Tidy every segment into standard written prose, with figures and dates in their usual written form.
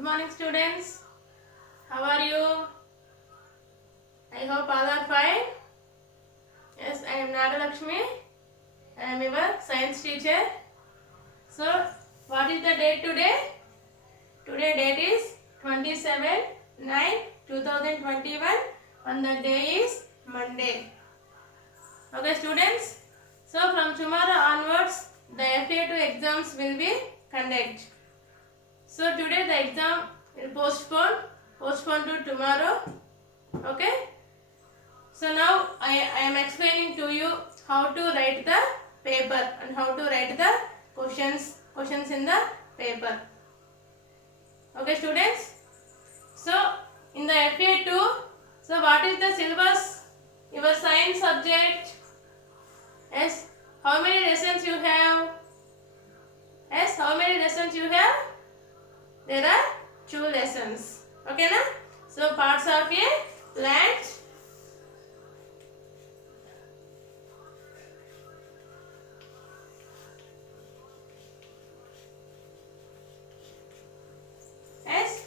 Good morning, students. How are you? I hope all are fine. Yes, I am Nagalakshmi. I am your science teacher. So, what is the date today? Today date is 27/9/2021 and the day is Monday. Okay, students. So, from tomorrow onwards, the FA2 exams will be conducted. So, today the exam will postpone to tomorrow. Okay. So now I am explaining to you how to write the paper and how to write the questions in the paper. Okay, students. So in the FA2, so what is the syllabus? Your science subject. Yes. How many lessons you have? Yes. How many lessons you have? There are 2 lessons. Okay, na? So parts of a plant.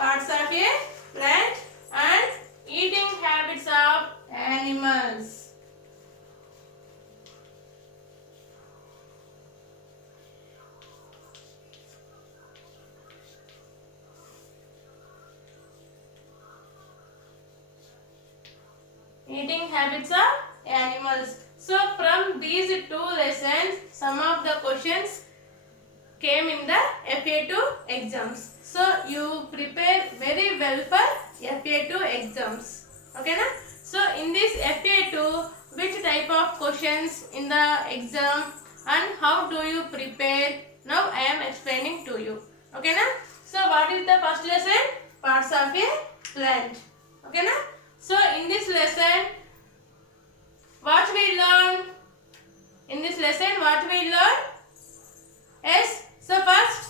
Parts of a plant and eating habits of animals. Eating habits of animals. So from these 2 lessons, some of the questions came in the FA2 exams. So you prepare very well for FA2 exams. Okay na? So in this FA2, which type of questions in the exam and how do you prepare? Now I am explaining to you. Okay na? So what is the first lesson? Parts of a plant. Okay na? So in this lesson, what we learn? In this lesson, what we learn? Yes. So first,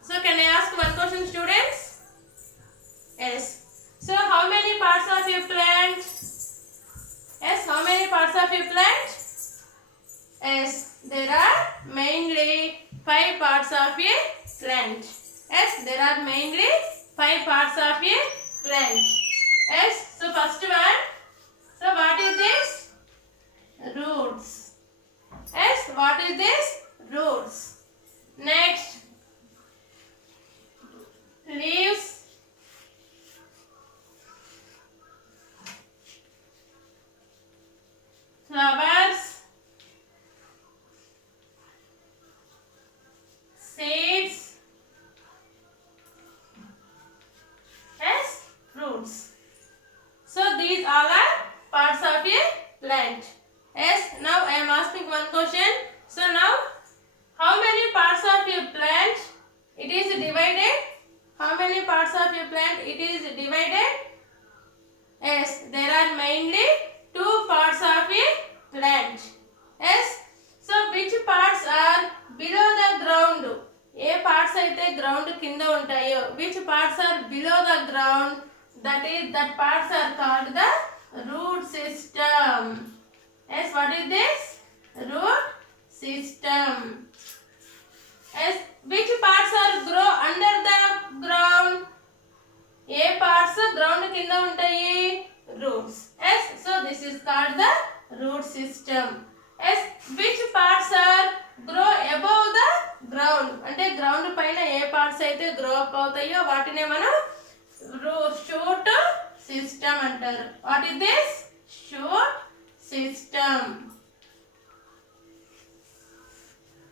so can I ask one question, students? Yes. So how many parts of a plant? Yes, how many parts of a plant? Yes, there are mainly 5 parts of a plant. Yes, there are mainly 5 parts of a plant. Yes, so first one, so what is this? Roots. Yes, what is this? Roots. Next, leaves, flowers, seeds, yes, fruits. So these all are parts of a plant. Yes, now I am asking one question. So now, how many parts of a plant it is divided? How many parts of a plant it is divided? Yes, there are mainly 2 parts of a plant. Yes, so which parts are below the ground? A parts అయితే ground కింద ఉంటాయో, which parts are below the ground? That parts are called the root system. Yes, what is this? Root system. Yes, which parts are grow under the ground? A parts ground కింద ఉంటాయి? Roots. Yes, so this is called the root system. Yes, which parts are grow above the ground? అంటే ground పైన ఏ parts అయితే grow up అవుతాయో వాటినే మనం shoot system అంటారు. What is this? Shoot system.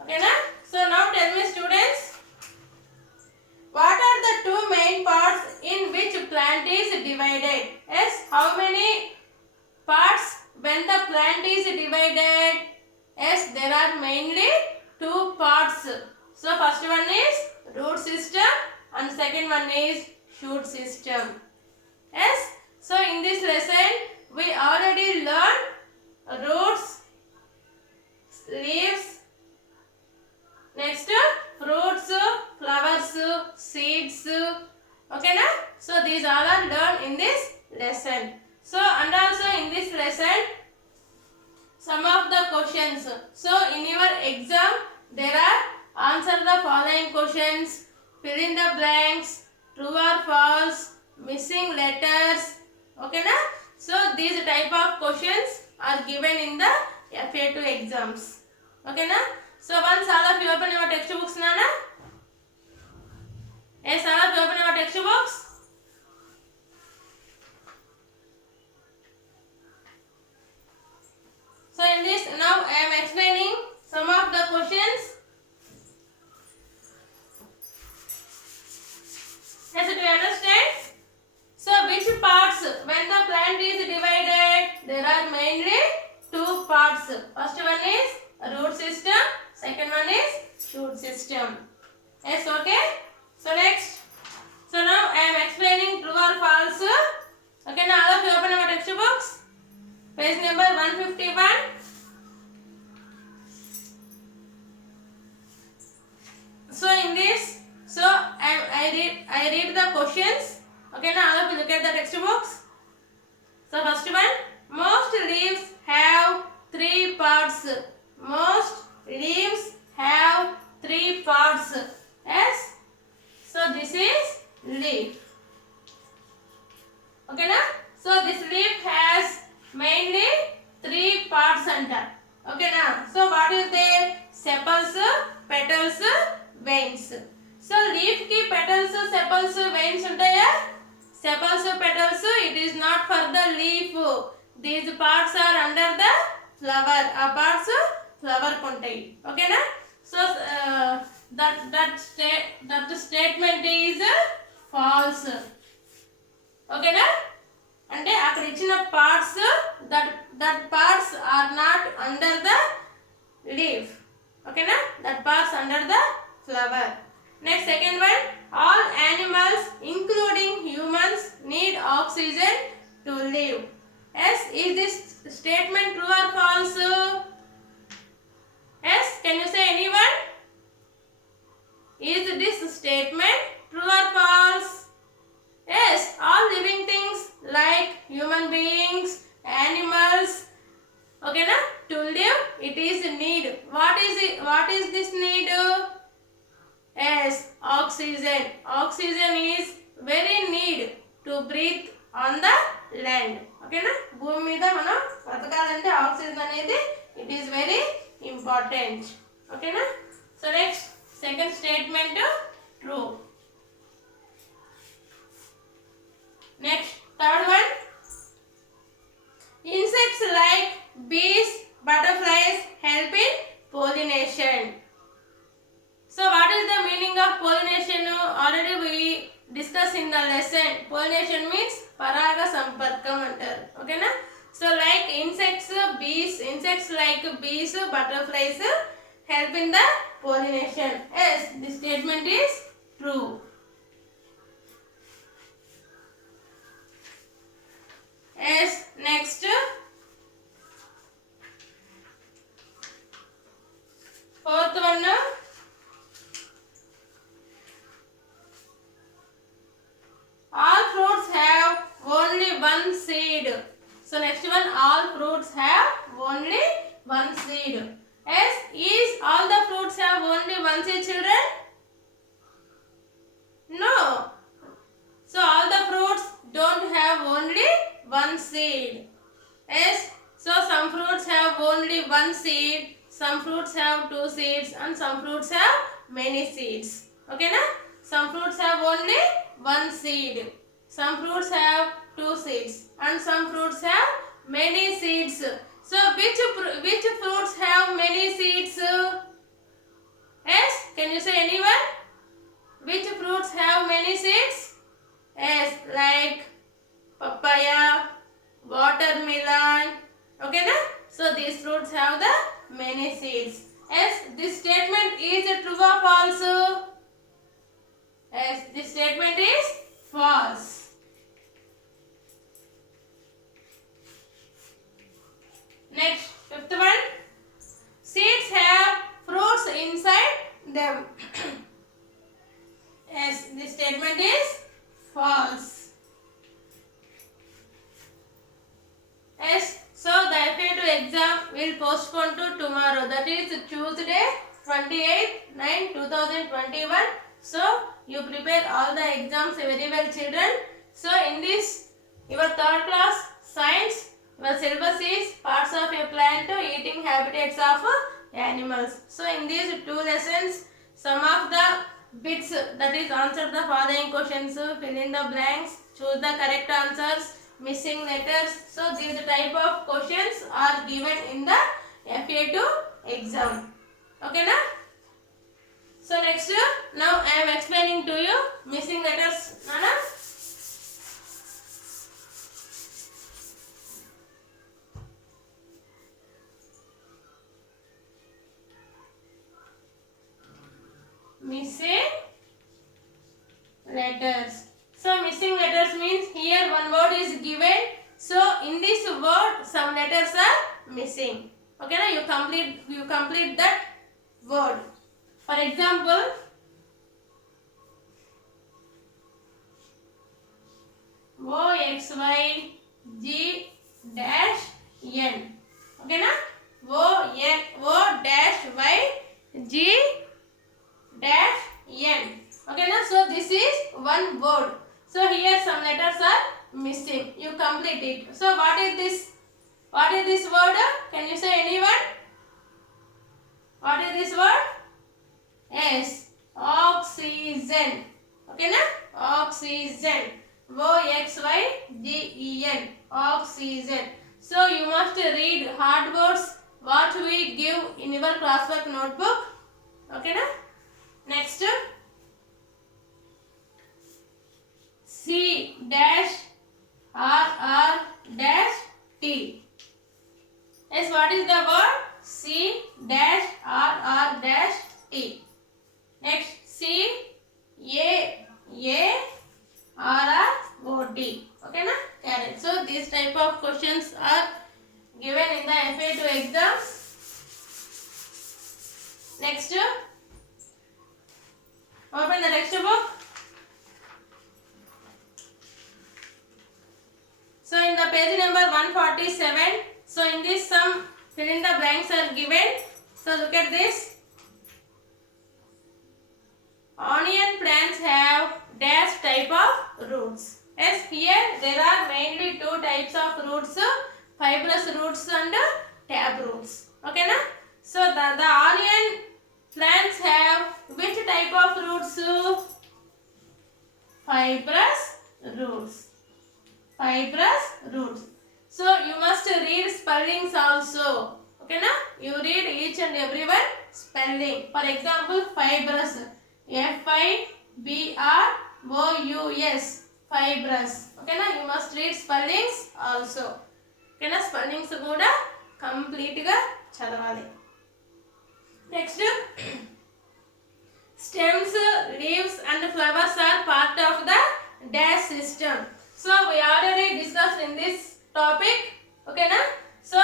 Okay na? So now tell me, students, what are the 2 main parts in which plant is divided? Yes, how many parts when the plant is divided? Yes, there are mainly 2 parts. So first one is root system and second one is shoot system. Yes, so in this lesson we already learned roots, leaves, next fruits, flowers, seeds. Okay na? So these all are learned in this lesson. So and also in this lesson some of the questions. So in your exam there are answer the following questions. fill in the blanks, true or false, missing letters. Okay na? So these type of questions are given in the FA2 exams. Okay na? So once all of you open your textbooks, Nana. Yes, all of you open your textbooks. So in this, now I am explaining some of the questions. Yes, do you understand? So which parts, when the plant is divided, there are mainly two parts. First one is root system, second one is shoot system. Yes, okay? So next, so now I am explaining true or false. Okay, now all of you open our textbooks. Page number 151. So in this, so I read the questions. Okay, now all of you look at the textbooks. So first one, most leaves have three parts. Most leaves have three parts. Yes. So this is leaf. Okay na? So this leaf has mainly three parts under. Okay na? So what is there? Sepals, petals, veins. So leaf ki petals, sepals, veins untaya? Sepals, petals, it is not for the leaf. These parts are under the flower. Parts flower kontayi. Okay na? So that statement is false. Okay na? అంటే అక్కడ ఇచ్చిన parts that parts are not under the leaf. Okay na? That parts under the flower. Next, second one, all animals including humans need oxygen to live. Yes, is this statement true or false? Yes, can you say anyone? Is this statement true or false? Yes, all living things like human beings, animals, okay na, to live it is need. What is this need? Yes, oxygen. Oxygen is very need to breathe on the land. Okay na, భూమి మీద మనం బ్రతకాలంటే oxygen అనేది it is very important. Okay na? So next, second statement true. Next, third one, insects like bees, butterflies help in pollination. So what is the meaning of pollination? Already we discussed in the lesson. Pollination means paraga samparkam antaru. Okay na? So like insects like bees, butterflies help in the pollination. Yes, this statement is true. Yes, next, fourth one, all fruits have only one seed. So next one, all fruits have only one seed. Yes, is all the fruits have only one seed, children? No. So all the fruits don't have only one seed. Yes, so some fruits have only one seed, some fruits have two seeds, and some fruits have many seeds. Okay na? Some fruits have only one seed, some fruits have two seeds, and some fruits have many seeds. So which fruits have many seeds? Yes, can you say anyone? Which fruits have many seeds? Yes, like papaya, watermelon. Okay na? So these fruits have the many seeds. Yes, this statement is true or false? Yes, this statement is false. Next, fifth one, seeds have fruits inside them. Yes, this statement is false. Yes, so the FA2 exam will postpone to tomorrow, that is Tuesday 28/9/2021 So you prepare all the exams very well, children. So in this your third class science, your syllabus is parts of a plant, eating habitats of animals. So in these two lessons, some of the bits, that is answer the following questions, fill in the blanks, choose the correct answers, missing letters. So these type of questions are given in the FA2 exam. Okay na? So next, now I am explaining to you missing letters. Nana? Missing letters. So missing letters means here one word is given. So in this word some letters are missing. Okay na? You complete that word. For example, O X Y G dash N. Okay na? O dash Y G dash N. Okay na? So this is one word. So here some letters are missing. You complete it. So what is this? What is this word? Can you say anyone? What is this word? Yes, oxygen. Okay na? Oxygen. OXYGEN. Oxygen. So you must read hard words what we give in your classwork notebook. Okay na? Next, C dash RR dash T. Yes, what is the word? C dash RR dash T. Next, C A R R O T. Okay na? Correct. So these type of questions are given in the FA2 exams. Next, open the textbook. So in the page number 147, so in this some fill in the blanks are given. So look at this. Onion plants have dash type of roots. Yes, here there are mainly two types of roots, fibrous roots and tap roots. Okay na? So the onion plants have which type of roots? Fibrous roots. Fibrous roots. So you must read spellings also. Okay na? You read each and every one spelling. For example, fibrous. FIBROUS. Fibrous. Okay na? You must read spellings also. Okay na? Spellings kuda complete ga chadavali. Next, stems, leaves and flowers are part of the dash system. So we already discussed in this topic. Okay na? So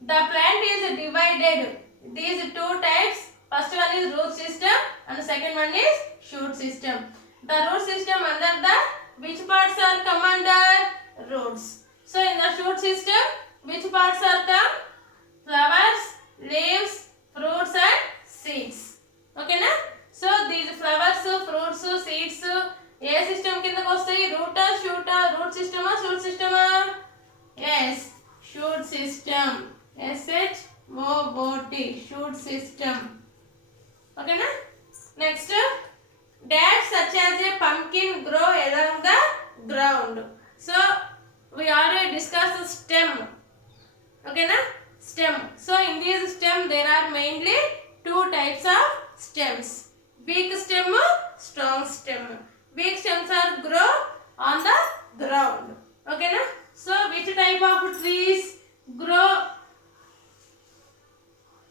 the plant is divided these two types. First one is root system and second one is shoot system. The root system under the which parts are come under? Roots. So in the shoot system, which parts are come? Flowers, leaves, fruits and seeds. Okay na? So these flowers, fruits, seeds, ఏ system కిందకి వస్తాయి? రూటా, షూటా? Root సిస్టమా, shoot సిస్టమా? yes, shoot system. SHOOT, shoot system. Okay na? Next, dash such as a pumpkin grow along the ground. So we already discussed stem. Okay na? Stem. So in this stem there are mainly two types of stems. Weak stem, strong stem. Weak stems are grow on the ground. Okay na? So which type of trees grow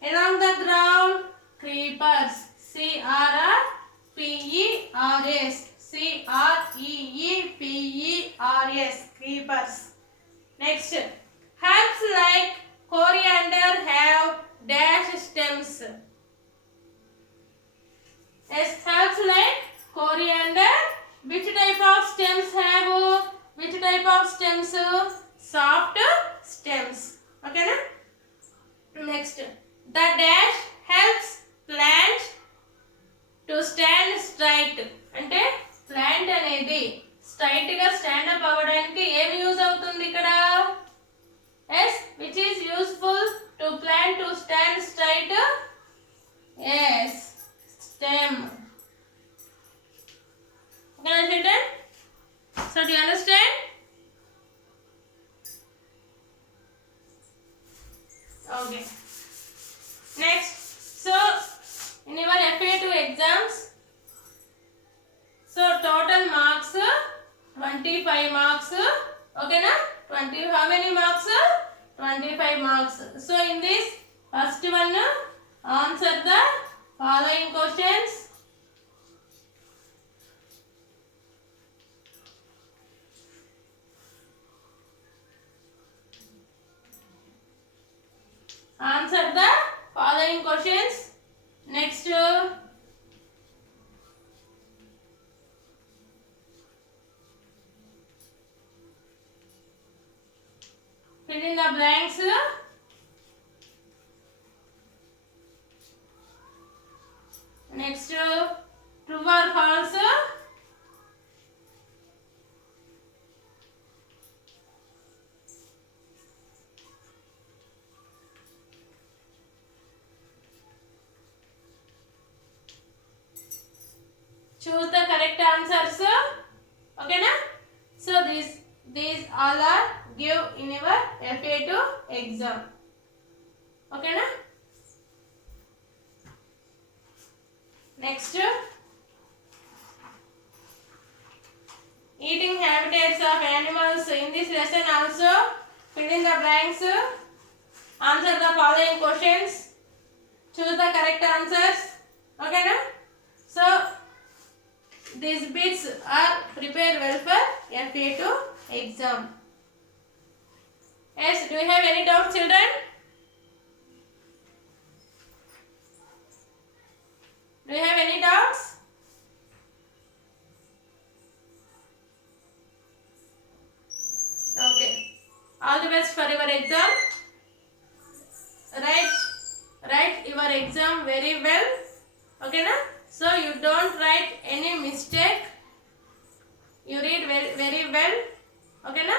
along the ground? Creepers. CREEPERS. CREEPERS. Creepers. Next, herbs like coriander have dash stems. Yes, herbs like coriander, which type of stems have? Which type of stems? Soft stems. Okay na? Next, the dash helps plant to stand stand straight అంటే plant అనేది straight గా stand up అవ్వడానికి ఏమి use అవుతుంది ఇక్కడ yes which is useful to plant to stand straight yes stem okay children so do you understand okay next so in your FA2 exams so total marks 25 marks okay na 20 how many marks 25 marks so in this first one answer the following questions answer the following questions next fill in the blanks next true or false choose the correct answers okay na so these all are give in your FA2 exam okay na next eating habitats of animals in this lesson also fill in the blanks answer the following questions choose the correct answers okay na so these bits are prepared well for FA2 exam yes do you have any doubts children do you have any doubts okay all the best for your exam write your exam very well okay na so you don't write any mistake you read very well okay na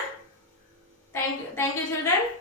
thank you children